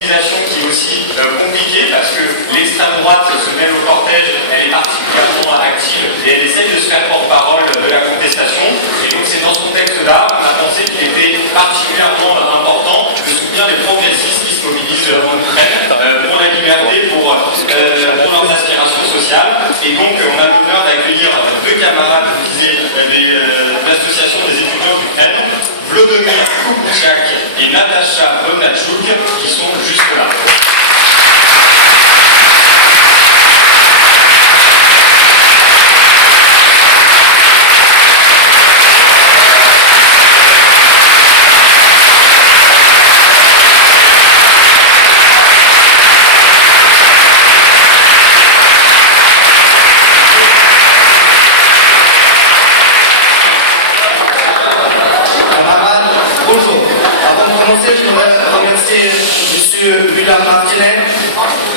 Qui est aussi compliquée parce que l'extrême droite se mêle au cortège, elle est particulièrement active et elle essaie de se faire porte-parole de la contestation. Et donc c'est dans ce contexte-là qu'on a pensé qu'il était particulièrement important de soutenir les progressistes qui se mobilisent en Ukraine pour la liberté, pour leurs aspirations sociales. Et donc on a l'honneur d'accueillir deux camarades de l'association des étudiants d'Ukraine, Vladimir Kukuchak et Natasha Bonachuk, qui sont juste là.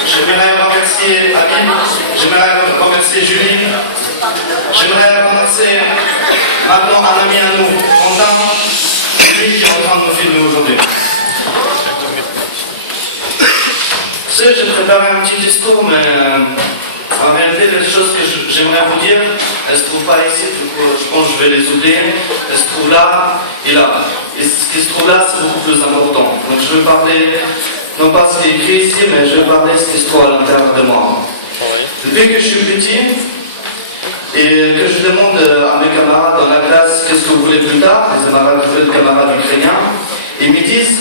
J'aimerais remercier Abib, j'aimerais remercier Julie, j'aimerais remercier maintenant un ami à nous, Quentin, lui qui est en train de nous filmer aujourd'hui. Tu sais, j'ai préparé un petit discours, mais en réalité, les choses que j'aimerais vous dire, elles ne se trouvent pas ici, du coup, je pense que je vais les oublier. Elles se trouvent là et là. Et ce qui se trouve là, c'est beaucoup plus important. Donc je vais parler, non pas ce qui est écrit ici, mais je vais parler de ce qui se trouve à l'intérieur de moi. Depuis que je suis petit, et que je demande à mes camarades dans la classe qu'est-ce que vous voulez plus tard, les camarades ukrainiens, ils me disent,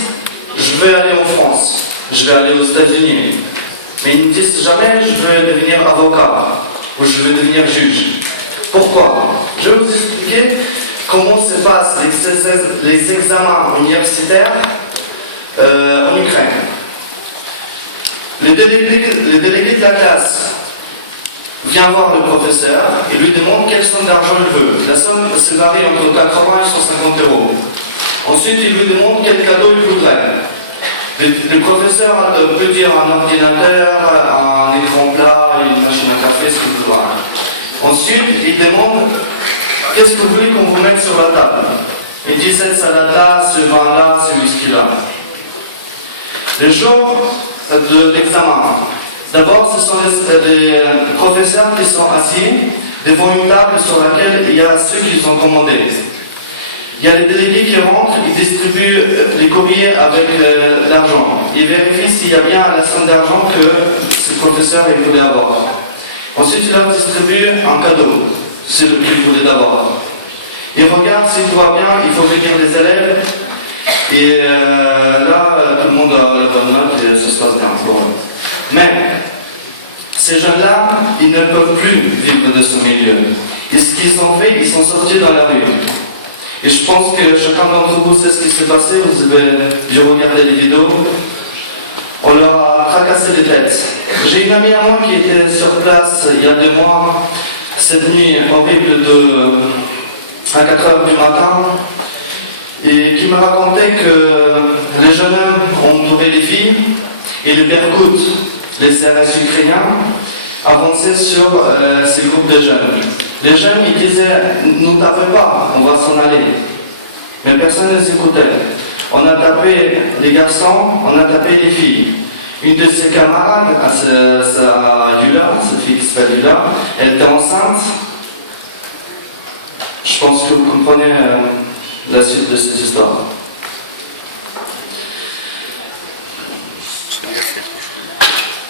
je veux aller en France, je vais aller aux États-Unis. Mais ils ne disent jamais je veux devenir avocat ou je veux devenir juge. Pourquoi? Je vais vous expliquer comment se passent les examens universitaires en Ukraine. Les délégués de la classe viennent voir le professeur et lui demandent quelle somme d'argent il veut. La somme se varie entre 80 et 150 euros. Ensuite, il lui demande quel cadeau il voudrait. Le professeur peut dire un ordinateur, un écran plat, une machine à café, ce qu'il veut. Ensuite, il demande qu'est-ce que vous voulez qu'on vous mette sur la table. Il dit cette salade-là, ce vin-là, ce whisky-là. Les jours de l'examen. D'abord, ce sont les professeurs qui sont assis devant une table sur laquelle il y a ceux qui sont commandés. Il y a les délégués qui rentrent, ils distribuent les courriers avec l'argent. Ils vérifient s'il y a bien la somme d'argent que ce professeur voulait avoir. Ensuite, ils leur distribuent un cadeau, c'est le qu'ils voulaient d'abord. Ils regardent si tout va bien, il faut venir les élèves. Et là, tout le monde a la bonne note et ça se passe bien pour eux. Mais ces jeunes-là, ils ne peuvent plus vivre de ce milieu. Et ce qu'ils ont fait, ils sont sortis dans la rue. Et je pense que chacun d'entre vous sait ce qui s'est passé, vous avez dû regarder les vidéos. On leur a tracassé les têtes. J'ai une amie à moi qui était sur place il y a 2 mois, cette nuit horrible à 4 h du matin, et qui m'a raconté que les jeunes hommes ont trouvé les filles, et les Berkouts, les CRS ukrainiens, avançaient sur ces groupes de jeunes. Les jeunes, ils disaient, nous tapez pas, on va s'en aller. Mais personne ne les écoutait. On a tapé les garçons, on a tapé les filles. Une de ses camarades, Yula, cette fille qui s'appelle Yula, elle était enceinte. Je pense que vous comprenez la suite de cette histoire.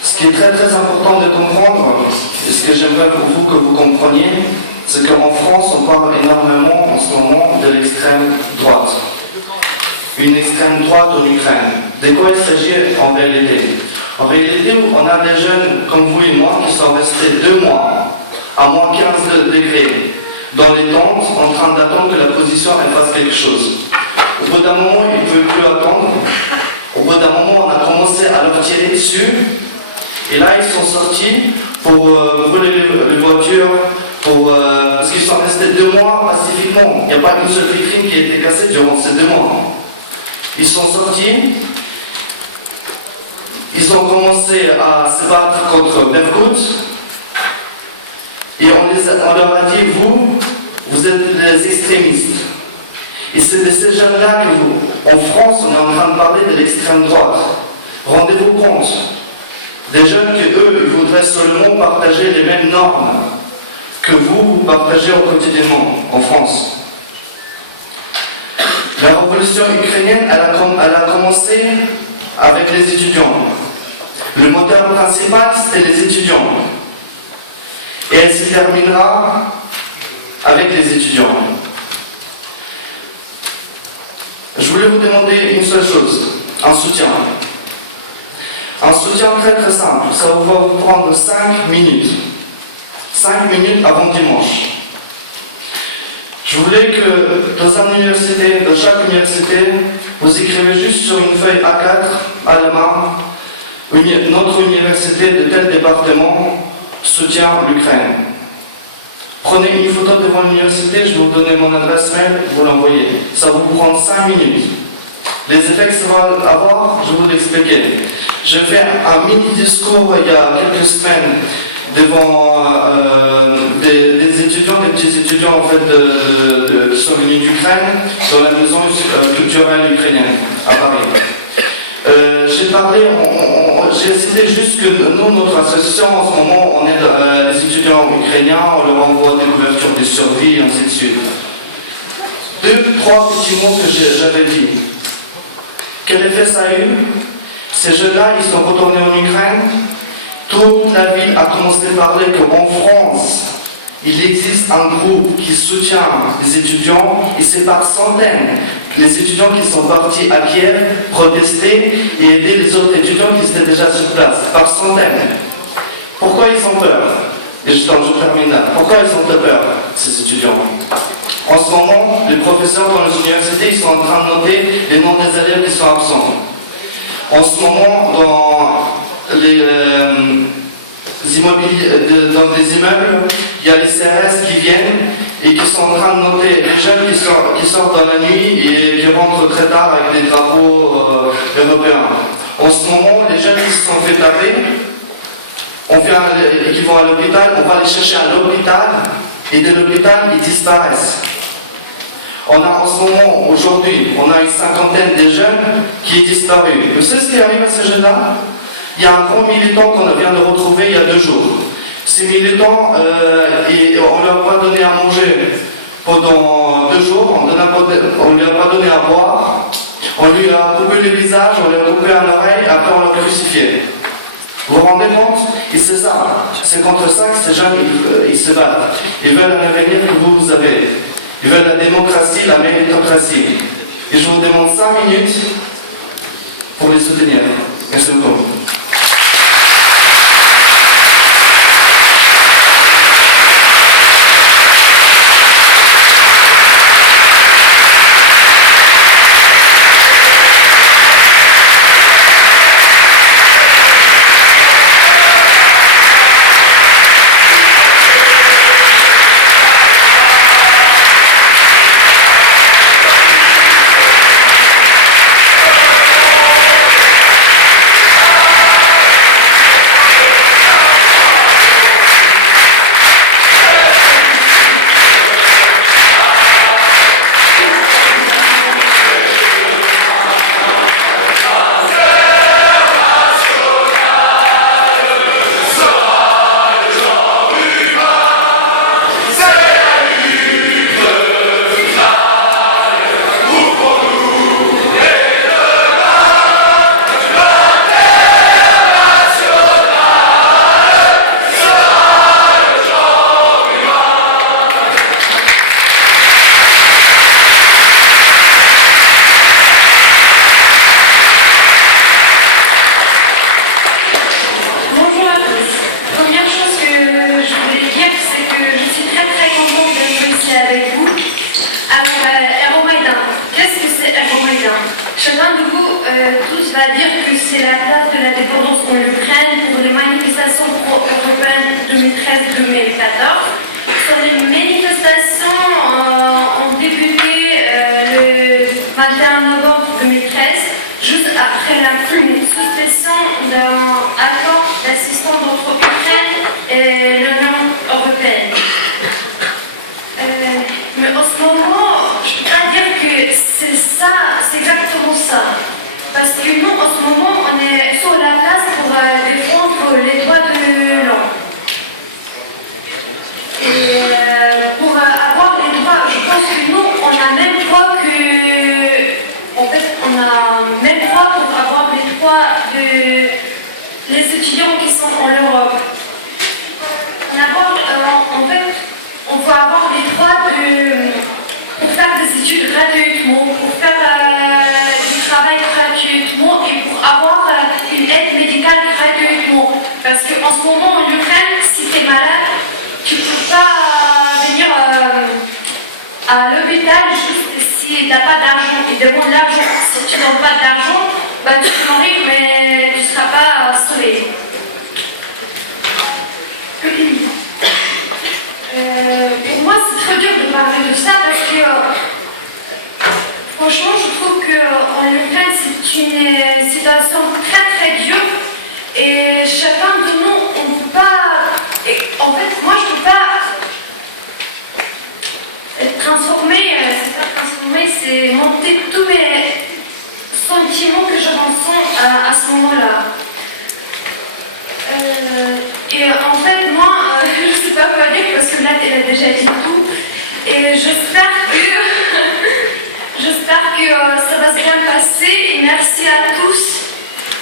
Ce qui est très très important de comprendre, et ce que j'aimerais pour vous que vous compreniez, c'est qu'en France, on parle énormément en ce moment de l'extrême droite. Une extrême droite en Ukraine. De quoi il s'agit en réalité? En réalité, on a des jeunes comme vous et moi qui sont restés 2 mois à moins 15 degrés dans les tentes en train d'attendre que la position elle fasse quelque chose. Au bout d'un moment, ils ne pouvaient plus attendre. Au bout d'un moment, on a commencé à leur tirer dessus. Et là, ils sont sortis pour brûler les voitures, parce qu'ils sont restés 2 mois pacifiquement. Il n'y a pas une seule vitrine qui a été cassée durant ces 2 mois. Ils sont sortis, ils ont commencé à se battre contre Berkut, et on leur a dit, vous êtes des extrémistes. Et c'est de ces jeunes-là que en France, on est en train de parler de l'extrême droite. Rendez-vous compte, des jeunes qui, eux, ils voudraient seulement partager les mêmes normes que vous partagez au quotidiennement en France. La révolution ukrainienne, elle a commencé avec les étudiants. Le moteur principal, c'était les étudiants. Et elle se terminera avec les étudiants. Je voulais vous demander une seule chose, un soutien. Un soutien très très simple, ça va vous prendre 5 minutes. 5 minutes avant dimanche. Je voulais que dans chaque université, vous écrivez juste sur une feuille A4 à la main, notre université de tel département soutient l'Ukraine. Prenez une photo devant l'université, je vais vous donner mon adresse mail, vous l'envoyez. Ça va vous prendre 5 minutes. Les effets que ça va avoir, je vais vous l'expliquer. J'ai fait un mini-discours il y a quelques semaines devant des étudiants, des petits étudiants en fait, qui sont venus d'Ukraine, dans la maison culturelle ukrainienne à Paris. J'ai cité juste que nous, notre association, en ce moment, on aide les étudiants ukrainiens, on leur envoie des couvertures de survie, et ainsi de suite. 2-3 petits mots que j'avais dit. Quel effet ça a eu? Ces jeunes-là, ils sont retournés en Ukraine. Toute la ville a commencé à parler qu'en France, il existe un groupe qui soutient les étudiants, et c'est par centaines. Les étudiants qui sont partis à Kiev protester et aider les autres étudiants qui étaient déjà sur place, par centaines. Pourquoi ils ont peur? Et je termine là. Pourquoi ils ont peur, ces étudiants? En ce moment, les professeurs dans les universités, ils sont en train de noter les noms des élèves qui sont absents. En ce moment, dans les immeubles, il y a les CRS qui viennent et qui sont en train de noter les jeunes qui sortent dans la nuit et qui rentrent très tard avec des drapeaux européens. En ce moment, les jeunes qui se sont fait taper, et qui vont à l'hôpital, on va les chercher à l'hôpital et de l'hôpital, ils disparaissent. On a en ce moment, aujourd'hui, on a une cinquantaine de jeunes qui est disparu. Vous savez ce qui arrive à ces jeunes-là? Il y a un grand militant qu'on vient de retrouver il y a 2 jours. Ces militants, on leur a pas donné à manger pendant 2 jours, on ne lui a pas donné à boire, on lui a coupé le visage, on lui a coupé à l'oreille, après on l'a crucifié. Vous vous rendez compte? Et c'est ça, c'est contre ça que ces jeunes, ils se battent. Ils veulent un avenir que vous avez. Ils veulent la démocratie, la méritocratie. Et je vous demande 5 minutes pour les soutenir. Merci beaucoup. Chacun de vous tous va dire que c'est la place de la dépendance en Ukraine pour les manifestations pro-européennes 2013-2014. Sur les manifestations ont débuté le 21 novembre 2013, juste après la suspension d'un accord d'assistance entre l'Ukraine et l'Union européenne. Mais en ce moment, je ne peux pas dire que c'est ça, c'est exactement ça. Parce que nous, en ce moment, on est les étudiants qui sont en Europe. En fait, on va avoir les droits pour faire des études gratuitement, pour faire du travail gratuitement et pour avoir une aide médicale gratuitement. Parce qu'en ce moment, en Ukraine, si tu es malade, tu ne peux pas venir à l'hôpital juste si tu n'as pas d'argent. Ils demandent l'argent. Si tu n'as pas d'argent, bah, tu peux mourir, mais tu ne seras pas sauvé. Pour moi, c'est très dur de parler de ça parce que franchement, je trouve qu'en Ukraine, c'est une situation très très dure et chacun de nous, on ne peut pas. Et en fait, moi, je ne peux pas être transformée. C'est pas transformer, c'est monter tous mes sentiments que je ressens à ce moment-là. Et en fait, moi, je ne sais pas quoi dire parce que là, elle a déjà dit tout. Et j'espère que ça va se bien passer. Et merci à tous.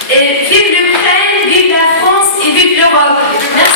Et vive l'Ukraine, vive la France et vive l'Europe. Merci.